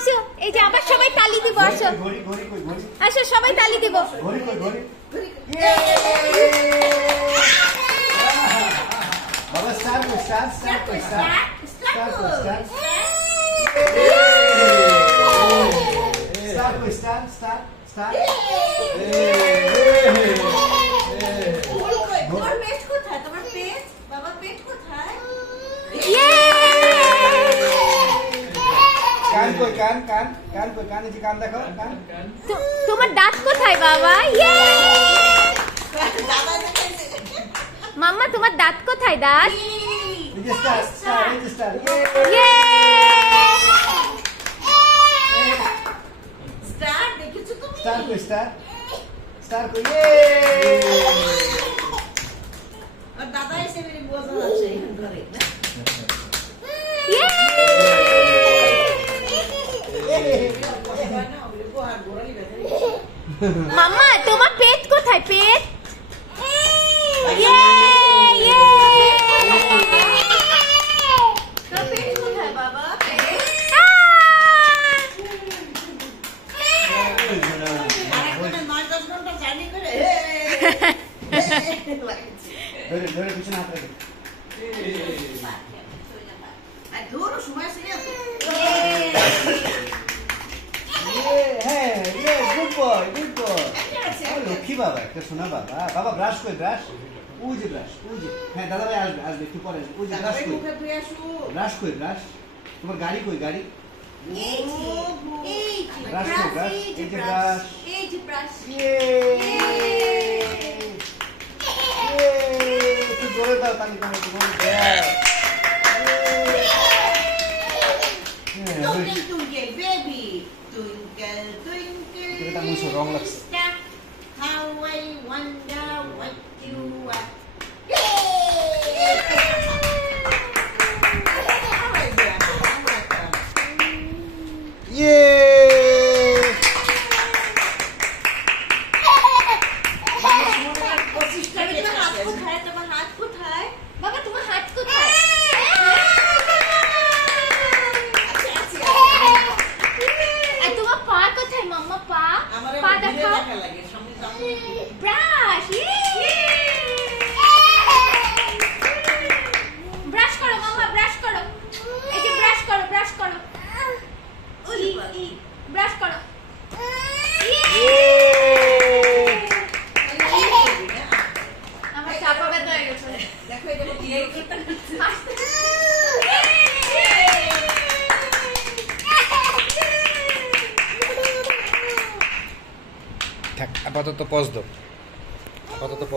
আসো এই যে আবার সবাই তালি দিব আসো আসো সবাই তালি দিব বাবা স্টার্ট তোমার পেট কোথায়? তোমার পেট? বাবা পেট কোথায়? কান কই কান এই যে কান দেখো কান তোমার দাঁত কোথায় বাবা? ইয়ে মাম্মা তোমার দাঁত কোথায়? দাঁত এই যে স্টার ইয়ে স্টার দেখেছো তুমি? স্টার কই আর দাদা এসে মেরে বোঝা আছে ঘরে না? মাম্মা তোমার পেট কোথায়? পেট তোর পেট কোথায় বাবা? আরেকটা 9-10 ঘন্টা জার্নি করে ধরে পিছনে হাত রাখো আর ধরো সময় আছে না? গুড বয় লক্ষ্মী বাবা একটা শোনা বাবা ব্রাশ কই ব্রাশ ওই যে হ্যাঁ দাদা ভাই আসবে একটু পরে ওই যে ব্রাশ কই ব্রাশ তোমার গাড়ি কই গাড়ি ব্রাশ এই যে ব্রাশ একটু জোরে দাও তালি তোমার একটু জোরে দাও Twinkle baby, twinkle এটা মুছো রং লাগছে star, how I wonder what you are. তোমার হাত কোথায়? বাবা তোমার হাত কোথায়? আর তোমার পা কোথায় মাম্মা? পা দেখাও ব্রাশ ব্রাশ করো মাম্মা ব্রাশ করো এই যে ব্রাশ করো ব্রাশ করো আমার চাপা ব্যথা হয়ে গেছে দেখো এটা আপাতত পজ দাও আপাতত